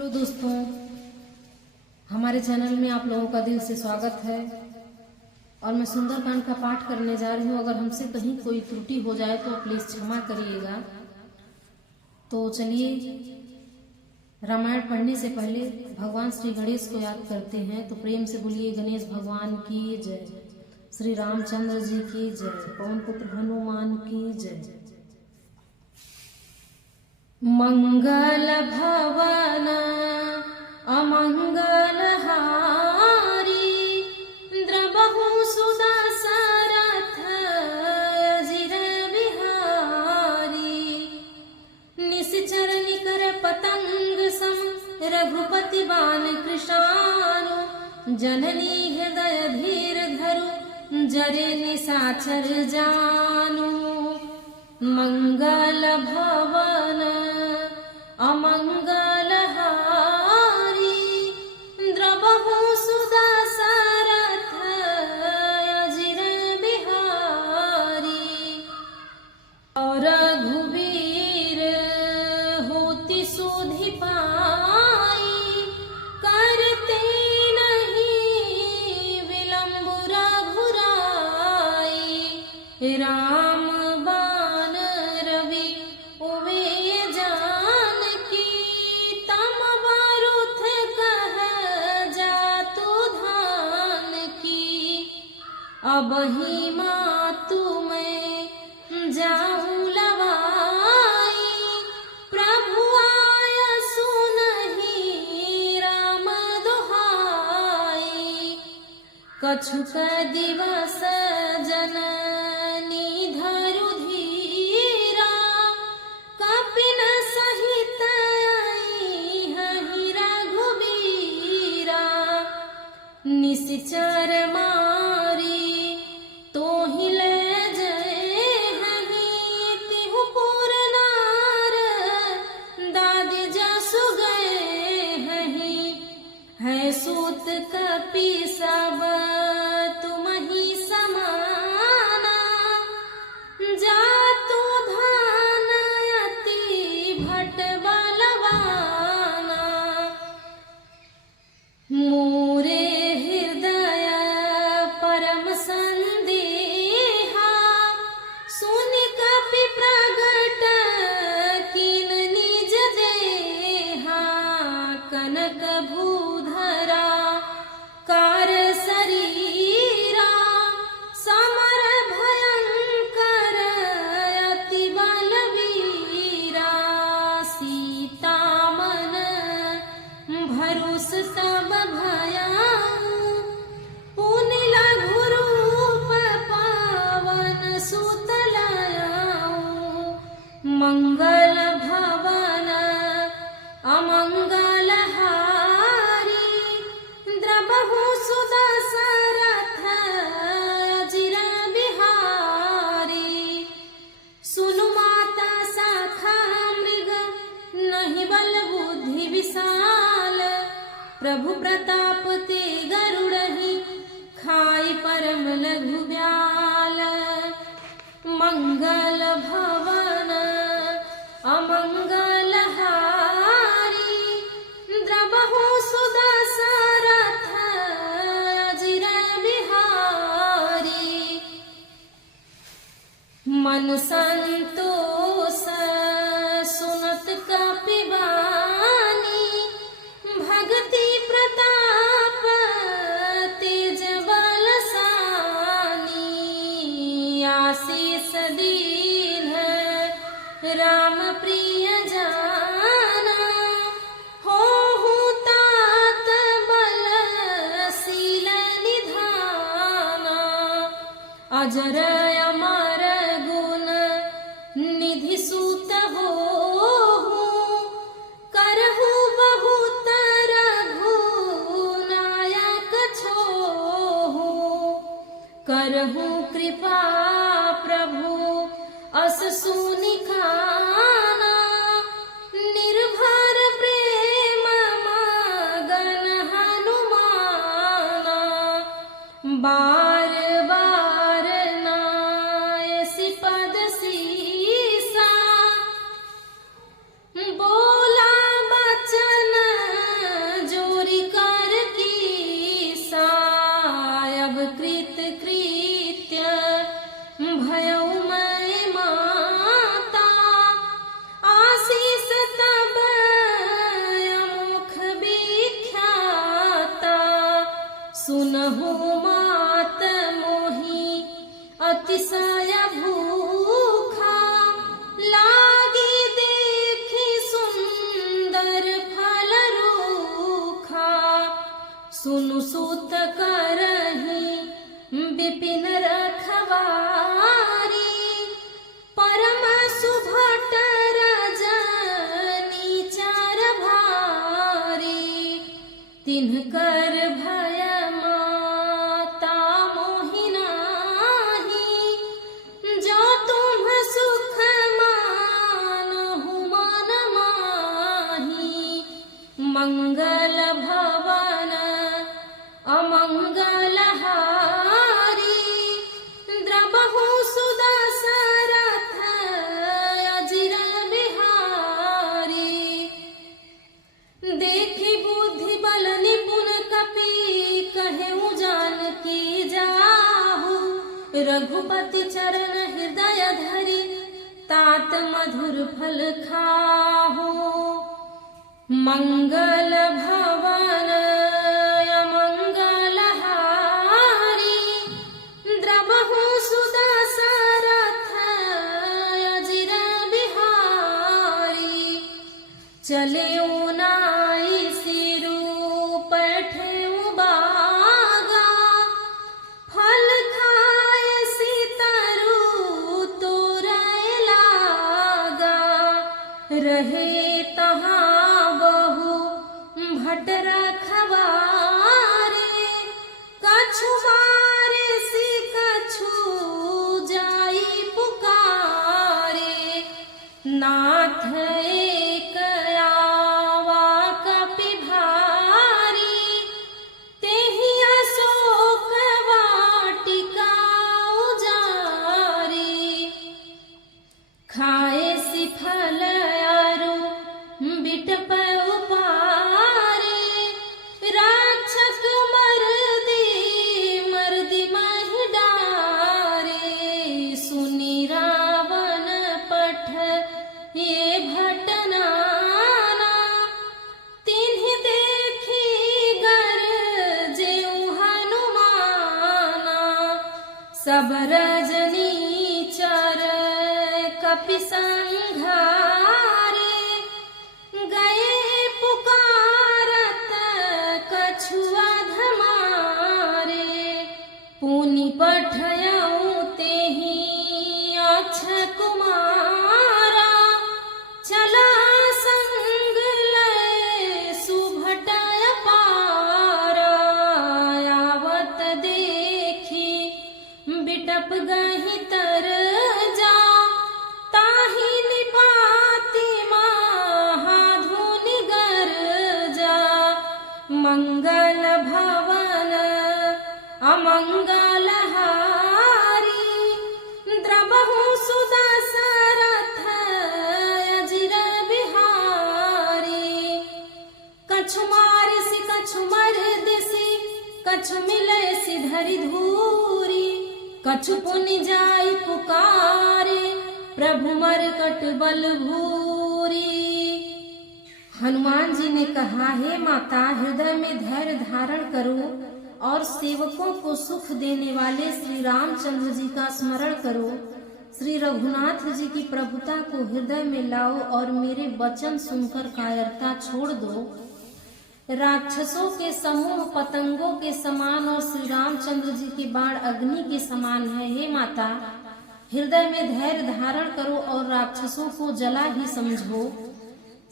Hello दोस्तों, हमारे channel में आप लोगों का दिल से स्वागत है। और मैं सुंदरकांड का पाठ करने जा रही हूँ। अगर हमसे कहीं कोई त्रुटि हो जाए तो प्लीज़ क्षमा करिएगा। तो चलिए, रामायण पढ़ने से पहले भगवान श्री गणेश को याद करते हैं। तो प्रेम से बोलिए, गणेश भगवान की जय, श्री रामचंद्र जी की जय, पवन पुत्र हनुमान की जय। मंगल भवन अमंगल हारी, द्रबहु सुदशरथ अजिर बिहारी। निश्चर निकर पतंग सम रघुपति बाण कृशानु, जननी हृदय धीर धरु जरे निशाचर जानु। मंगल भवन अमंगल हारी, द्रबहु सुदशरथ अजिर बिहारी। और रघुवीर होति सुधि पाई, करते नहीं विलंब रघुराई। राम अबहि मातु मैं जाऊं लवाई, प्रभु आय सुनहि राम दुहाई। कछुक दिवस जननी धरु धीरा, कपिन सहित आई रघुबीरा। निश्चर सूत कपि सब तुमहि समाना, जातु धान अति भट बलवाना। मोरे हृदय परम संदेहा, सुनि कपि प्रगट कीन निज देहा। कनक भूधरा कार शरीरा, समर भयंकर अति बलवीरा। सीता मन भरोस तब भयाऊ, पुनि लघु रूप पावन सुत लाऊ। मंगल भवन अमंगल हारी, द्रबहु सुदशरथ अजिर बिहारी। सुनु माता शाखा मृग, नहीं बल बुद्धि विशाल। प्रभु प्रताप ते गरुड़हि, खाई परम लघु ब्याल। मंगल भवन अमंगल हारी, द्रबहु सुदशरथ अजिर बिहारी। मन संतोष सुनत कपि बानी, भगति प्रताप तेज बल सानी। आशीष दीन राम प्रिय जाना, हो तात बल शील निधाना। अजर अमर गुण निधि सूत हो, करहु बहुत रघुनायक छोहु। करहु कृपा प्रभु अस सुनि खाना, निर्भर प्रेम मगन हनुमाना। बार बार नायसि पद सीसा, बोला बचन सुनु सूत करही विपिन रखवारी, परम सुभट रजनी चार भारी, तिनकर भय माता मोहि नाहि, जो तुम सुख मानहु मन माहि, मंगल भवन अमंगल हारी, द्रवहु सुदशरथ अजिर बिहारी, देखि बुद्धि बल निपुण कपि कहेउ जानकी जाहु, रघुपति चरण हृदय धरि तात मधुर फल खाहु, मंगल भवन अमंगल हारी, द्रवहु सुदशरथ अजिर बिहारी, चलेउ नाई सिरु पैठेउ बागा, फल खाए सितरु तोरए लागा, रहे तहाँ बहु भट रखवारे, कछु मारे सि कछु जाई पुकारे, नाथ एक आवा कपि भारी, तेहि अशोक वाटिका उजारी, खाए सि फल अरु बिटप उपारे, राक्षस मर्दी महि डारे, सुनि रावण पठ ये भट नाना, तिन्हि देखि गरजेउ हनुमाना, सब रजनी चर कपि संघारे, गए पुकारत कछु अधमारे, पुनि पठयउ तेहि अक्षय कुमारा, चला संग लय सुभटय पारा, आवत देखि बिटप गहि तर जा, ताहि निपाति महाधुनि गरजा, मंगल भवन अमंगल हारी, द्रवहु सुदशरथ अजिर बिहारी, कछु मारिसि कछु मरदिसि, कछु मिलयसि धरि धूरी, कछु पुनि जाई पुकारे, प्रभु मरकट बल भूरी। हनुमान जी ने कहा, हे माता, हृदय में धैर्य धारण करो और सेवकों को सुख देने वाले श्री रामचंद्र जी का स्मरण करो। श्री रघुनाथ जी की प्रभुता को हृदय में लाओ और मेरे वचन सुनकर कायरता छोड़ दो। राक्षसों के समूह पतंगों के समान और श्री रामचंद्र जी के बाण अग्नि के समान है। हे माता, हृदय में धैर्य धारण करो और राक्षसों को जला ही समझो।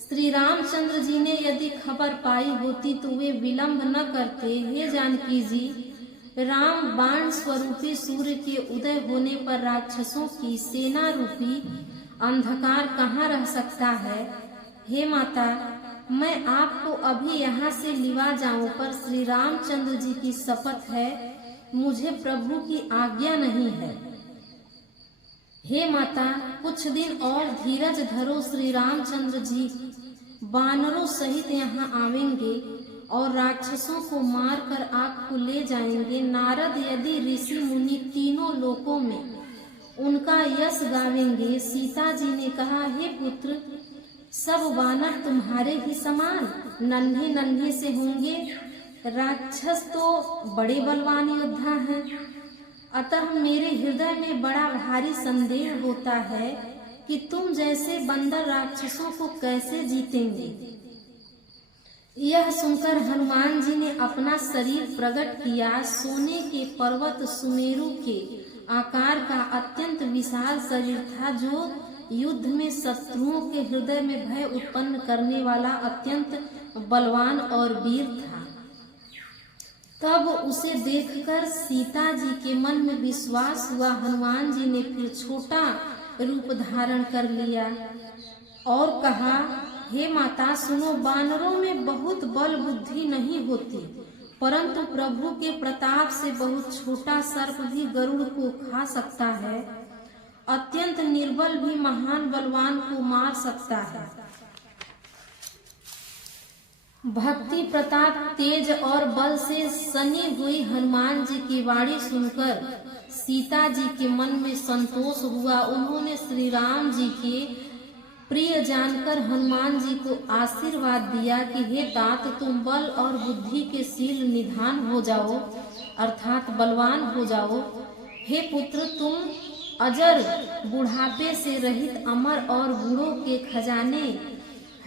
श्री रामचंद्र जी ने यदि खबर पाई होती तो वे विलंब न करते। हे जानकी जी, राम बाण स्वरूपी सूर्य के उदय होने पर राक्षसों की सेना रूपी अंधकार कहाँ रह सकता है। हे माता, मैं आपको अभी यहाँ से लिवा जाऊं, पर श्री रामचंद्र जी की शपथ है, मुझे प्रभु की आज्ञा नहीं है। हे माता, कुछ दिन और धीरज धरो। श्री रामचंद्र जी वानरों सहित यहाँ आवेंगे और राक्षसों को मारकर आपको ले जाएंगे। नारद यदि ऋषि मुनि तीनों लोकों में उनका यश गावेंगे। सीता जी ने कहा, हे पुत्र, सब वानर तुम्हारे ही समान नन्हे नन्हे से होंगे। राक्षस तो बड़े बलवान योद्धा हैं, अतः मेरे हृदय में बड़ा भारी संदेह होता है कि तुम जैसे बंदर राक्षसों को कैसे जीतेंगे। यह सुनकर हनुमान जी ने अपना शरीर प्रकट किया। सोने के पर्वत सुमेरु के आकार का अत्यंत विशाल शरीर था, जो युद्ध में शत्रुओं के हृदय में भय उत्पन्न करने वाला अत्यंत बलवान और वीर था। तब उसे देखकर सीता जी के मन में विश्वास हुआ। हनुमान जी ने फिर छोटा रूप धारण कर लिया और कहा, हे माता सुनो, बानरों में बहुत बल बुद्धि नहीं होती, परंतु प्रभु के प्रताप से बहुत छोटा सर्प भी गरुड़ को खा सकता है। अत्यंत निर्बल भी महान बलवान को मार सकता है। भक्ति, प्रताप, तेज और बल से सनी हुई हनुमान जी की वाणी सुनकर सीता जी के मन में संतोष हुआ। उन्होंने श्री राम जी के प्रिय जानकर हनुमान जी को आशीर्वाद दिया कि हे तात, तुम बल और बुद्धि के शील निधान हो जाओ, अर्थात बलवान हो जाओ। हे पुत्र, तुम अजर, बुढ़ापे से रहित, अमर और गुणों के खजाने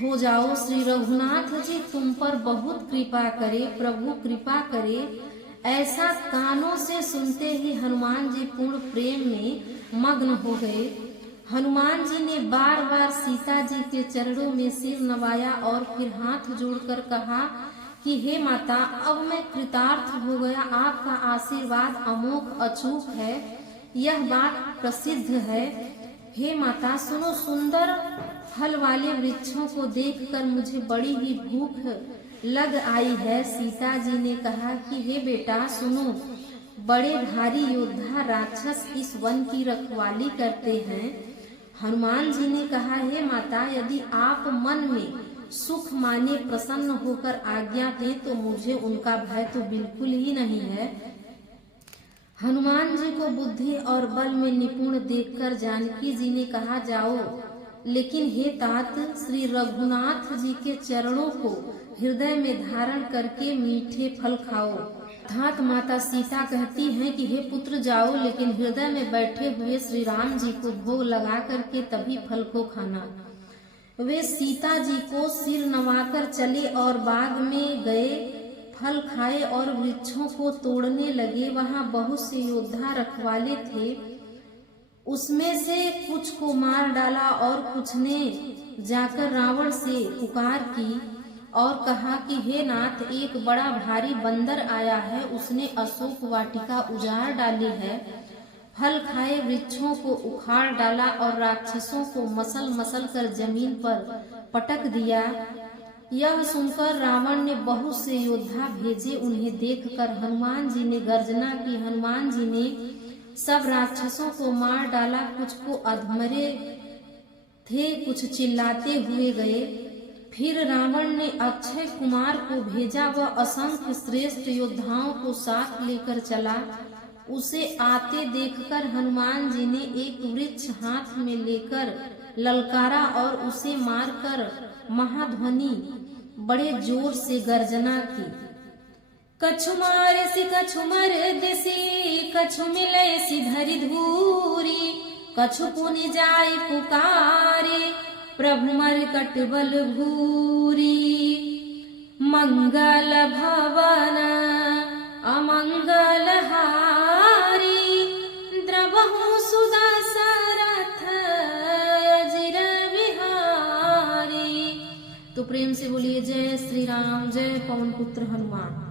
हो जाओ। श्री रघुनाथ जी तुम पर बहुत कृपा करे, प्रभु कृपा करे। ऐसा कानों से सुनते ही हनुमान जी पूर्ण प्रेम में मग्न हो गए। हनुमान जी ने बार बार सीता जी के चरणों में सिर नवाया और फिर हाथ जोड़कर कहा कि हे माता, अब मैं कृतार्थ हो गया। आपका आशीर्वाद अमोघ अचूक है, यह बात प्रसिद्ध है। हे माता सुनो, सुंदर फल वाले वृक्षों को देखकर मुझे बड़ी ही भूख लग आई है। सीता जी ने कहा कि हे बेटा सुनो, बड़े भारी योद्धा राक्षस इस वन की रखवाली करते हैं। हनुमान जी ने कहा, हे माता, यदि आप मन में सुख माने प्रसन्न होकर आज्ञा दें तो मुझे उनका भय तो बिल्कुल ही नहीं है। हनुमान जी को बुद्धि और बल में निपुण देखकर जानकी जी ने कहा, जाओ, लेकिन हे तात, श्री रघुनाथ जी के चरणों को हृदय में धारण करके मीठे फल खाओ। अर्थात माता सीता कहती हैं कि हे पुत्र जाओ, लेकिन हृदय में बैठे हुए श्री राम जी को भोग लगा करके तभी फल को खाना। वे सीता जी को सिर नवाकर चले और बाग में गए, फल खाए और वृक्षों को तोड़ने लगे। वहां बहुत से योद्धा रखवाले थे, उसमें से कुछ को मार डाला और कुछ ने जाकर रावण से पुकार की और कहा कि हे नाथ, एक बड़ा भारी बंदर आया है, उसने अशोक वाटिका उजाड़ डाली है, फल खाए वृक्षों को उखाड़ डाला और राक्षसों को मसल मसल कर जमीन पर पटक दिया। यह सुनकर रावण ने बहुत से योद्धा भेजे। उन्हें देखकर हनुमान जी ने गर्जना की। हनुमान जी ने सब राक्षसों को मार डाला, कुछ को अधमरे थे, कुछ चिल्लाते हुए गए। फिर रावण ने अक्षय कुमार को भेजा, वह असंख्य श्रेष्ठ योद्धाओं को साथ लेकर चला। उसे आते देखकर हनुमान जी ने एक वृक्ष हाथ में लेकर ललकारा और उसे मारकर महाध्वनि बड़े जोर से गर्जना की। कछु मारे सी कछु मर देसी, कछु मिले सी धरि धूरी, कछु पुनि जाय पुकारे, प्रभु मरकट बल भूरी। मंगल भवन अमंगल हारी, द्रवहु सुदशरथ अजिर बिहारी। तो प्रेम से बोलिए जय श्री राम, जय पवन पुत्र हनुमान।